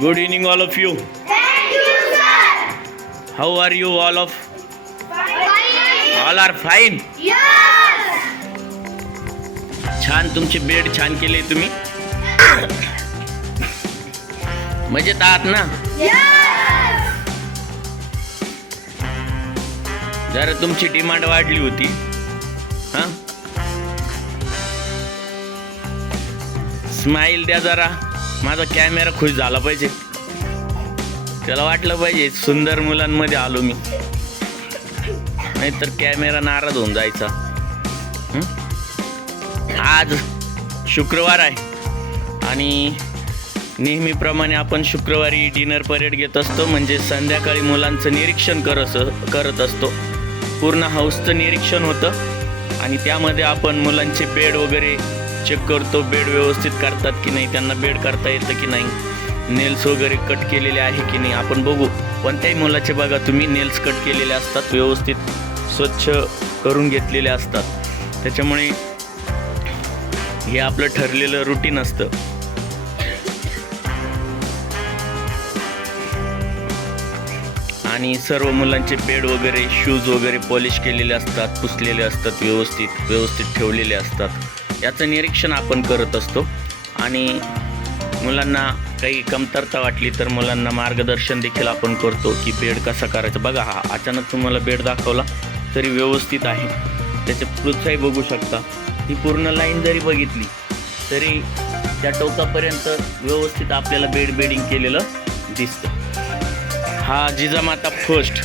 Good evening, all of you. Thank you, sir. How are you, all of? Fine. All are fine. Yes. छान तुमचे bed छान केले तुम्ही मजेत आहात ना Yes. जरा तुमची डिमांड वाढली होती हा स्माईल द्या जरा माझा कॅमेरा खुश झाला पाहिजे. त्याला वाटलं पाहिजे सुंदर मुलांमध्ये आलो मी. नाहीतर कॅमेरा नाराज होऊन जायचा. आज शुक्रवार आहे. आणि नेहमीप्रमाणे आपण शुक्रवारी डिनर परेड घेत असतो म्हणजे संध्याकाळी मुलांचं निरीक्षण करत करत असतो. पूर्ण हाऊसचं निरीक्षण होतं. आणि त्यामध्ये आपण मुलांचे बेड वगैरे चेक करतो बेड व्यवस्थित करतात की नाही त्यांना बेड करता येतं की नाही नेल्स वगैरे कट केलेले आहे की नाही आपण बघू. कोणत्याही मुलाचे बघा तुम्ही नेल्स कट केलेले असतात व्यवस्थित स्वच्छ करून घेतलेले असतात. त्याच्यामुळे हे आपलं ठरलेलं रुटीन असतं. आणि सर्व मुलांचे बेड वगैरे शूज वगैरे पॉलिश केलेले असतात पुसलेले असतात व्यवस्थित व्यवस्थित ठेवलेले असतात. याचं निरीक्षण आपण करत असतो. आणि मुलांना काही कमतरता वाटली तर मुलांना मार्गदर्शन देखील आपण करतो की बेड कसा करायचा. बघा हा अचानक तुम्हाला बेड दाखवला तरी व्यवस्थित आहे. त्याचे प्लुचाही बघू शकता. ही पूर्ण लाईन जरी बघितली तरी त्या टोकापर्यंत व्यवस्थित आपल्याला बेड बेडिंग केलेलं दिसतं. हा Jijamata first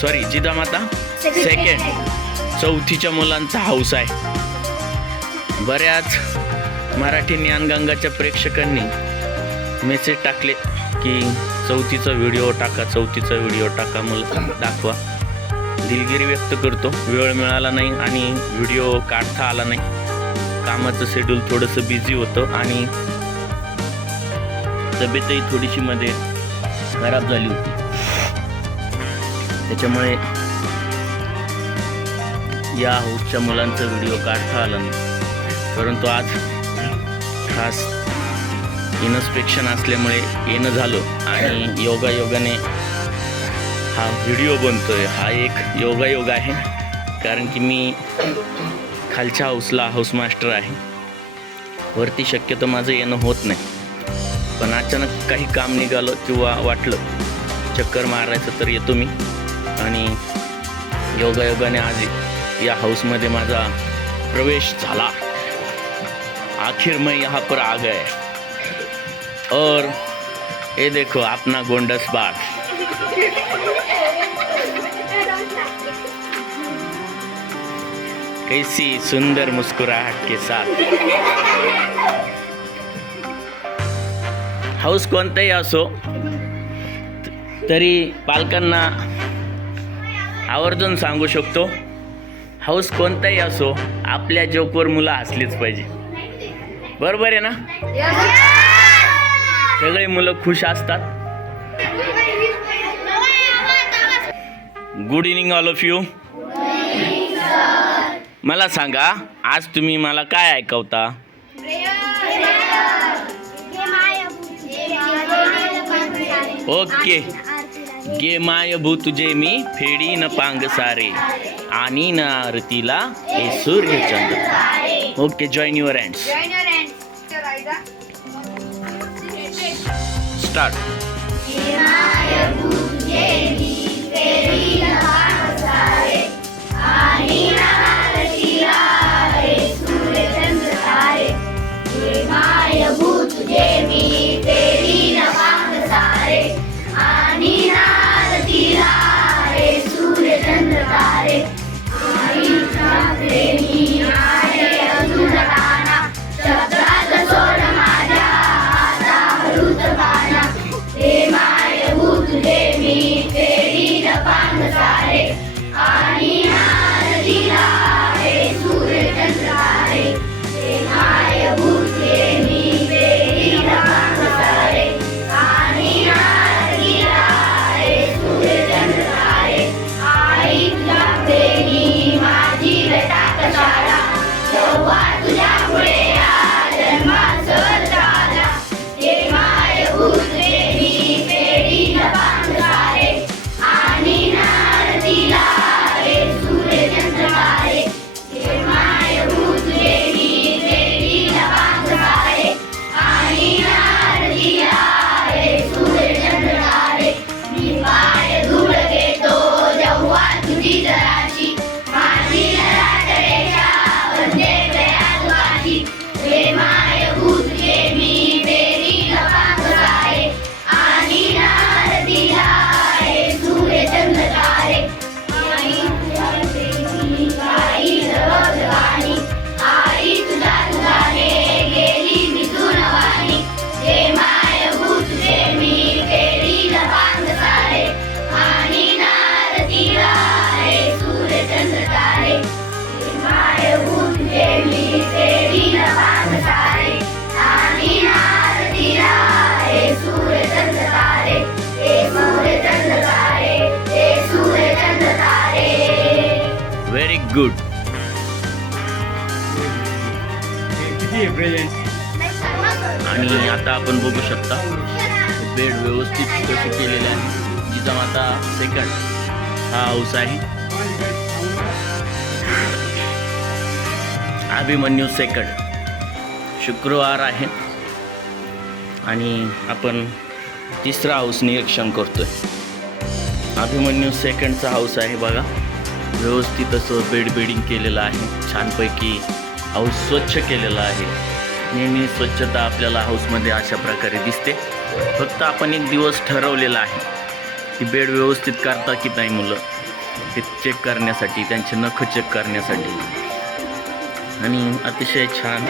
sorry Jijamata second चौथीच्या मुलांचा हाऊस आहे. बऱ्याच मराठी ज्ञानगंगाच्या प्रेक्षकांनी मेसेज टाकले की चौथीचा व्हिडिओ टाका चौथीचा व्हिडिओ टाका मला दाखवा. दिलगिरी व्यक्त करतो. वेळ मिळाला नाही आणि व्हिडिओ काढता आला नाही. कामाचं शेड्यूल थोडंसं बिझी होतं आणि तब्येतही थोडीशी मध्ये खराब झाली होती. त्याच्यामुळे या हाऊसच्या मुलांचा व्हिडिओ काढता आला नाही. परंतु आज खास इन्स्पेक्शन असल्यामुळे येणं झालं आणि योगा योगाने हा व्हिडिओ बनतोय. हा एक योगा योग आहे. कारण की मी खालच्या हाऊसला हाऊस मास्टर आहे. वरती शक्यतो माझं येणं होत नाही. पण अचानक काही काम निघालं किंवा वाटलं चक्कर मारायचं तर येतो मी. आणि योगायोगाने आज या हाऊसमध्ये माझा प्रवेश झाला. आखिर मैं यहाँ पर आ गए। और ये देखो अपना गोंडस बाग। कैसी सुंदर मुस्कुराहट के साथ। हाऊस कोणताही असो? तरी पालकांना आवर्जून सांगू शकतो. हाऊस कोणताही असो? आपल्या जोकवर मुलं हसलीच पाहिजे. बरोबर आहे ना? सगळे मुलं खुश असतात. Good evening all of you मला सांगा आज तुम्ही मला काय ऐकवता? ओके गे माय भू तुझे मी फेडी न पांग सारे आणि न आरतीला हे Suryachandra. Okay join your hands start. Imaya आणि गुड आणि आता आपण बघू शकता बेड व्यवस्थित कसे केलेले आहे. जिजामाता सेकंड. हा हाऊस आहे. अभिमन्यू सेकंड. शुक्रवार आहे. आणि आपण तिसरा हाऊस निरीक्षण करतोय. अभिमन्यू सेकंडचा हाऊस आहे बघा. व्यवस्थित असं बेड बेडिंग केलेलं आहे. छानपैकी हाऊस स्वच्छ केलेला आहे. नेहमी स्वच्छता आपल्याला हाऊसमध्ये अशा प्रकारे दिसते. फक्त आपण एक दिवस ठरवलेला आहे. की बेड व्यवस्थित करता की नाही मुलं? ते चेक करण्यासाठी त्यांचे नख चेक करण्यासाठी. आणि अतिशय छान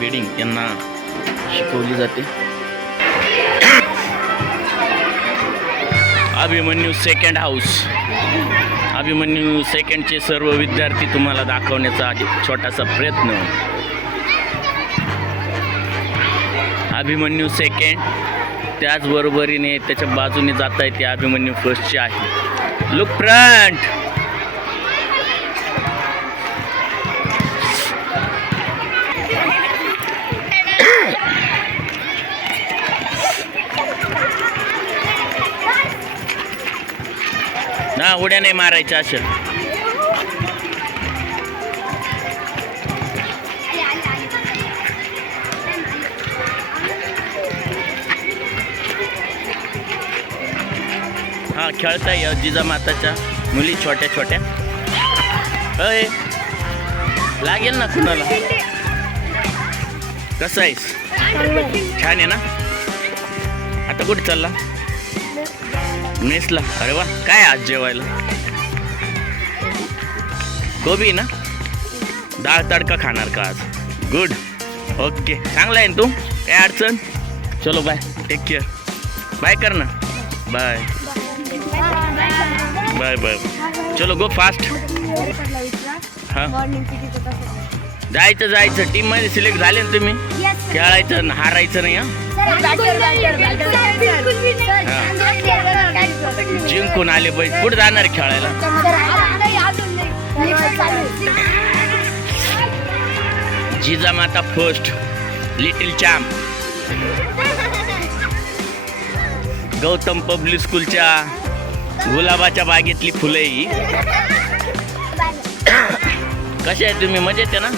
बेडिंग यांना शिकवली जाते. अभिमन्यू सेकंड हाऊस अभिमन्यू सेकंडचे सर्व विद्यार्थी तुम्हाला दाखवण्याचा छोटासा प्रयत्न. अभिमन्यू सेकंड त्याचबरोबरीने त्याच्या बाजूने जाता येते अभिमन्यू फर्स्टचे आहे. लुक फ्रंट हा उड्या नाही मारायच्या अशा. हा खेळताय जिजामाताच्या मुली छोट्या छोट्या. अय लागेल ना कुणाला? कसं आहेस? छान आहे ना? आता कुठे चालला? मेसला. अरे वा काय आज जेवायला? गोबी ना? डाळ तडका खाणार का आज? गुड ओके चांगला आहे ना तू? काय अडचण? चलो बाय टेक केअर बाय कर ना बाय बाय बाय चलो गो फास्ट हां जायचं जायचं. टीममध्ये सिलेक्ट झाले ना तुम्ही? खेळायचं न हारायचं नाही हां? जिंकून आले पाहिजे कुठे जाणार खेळायला? Jijamata first little champ Gautam public स्कूलच्या गुलाबाच्या बागेतली फुलं ही. कशा आहे तुम्ही? मजेत आहे ना?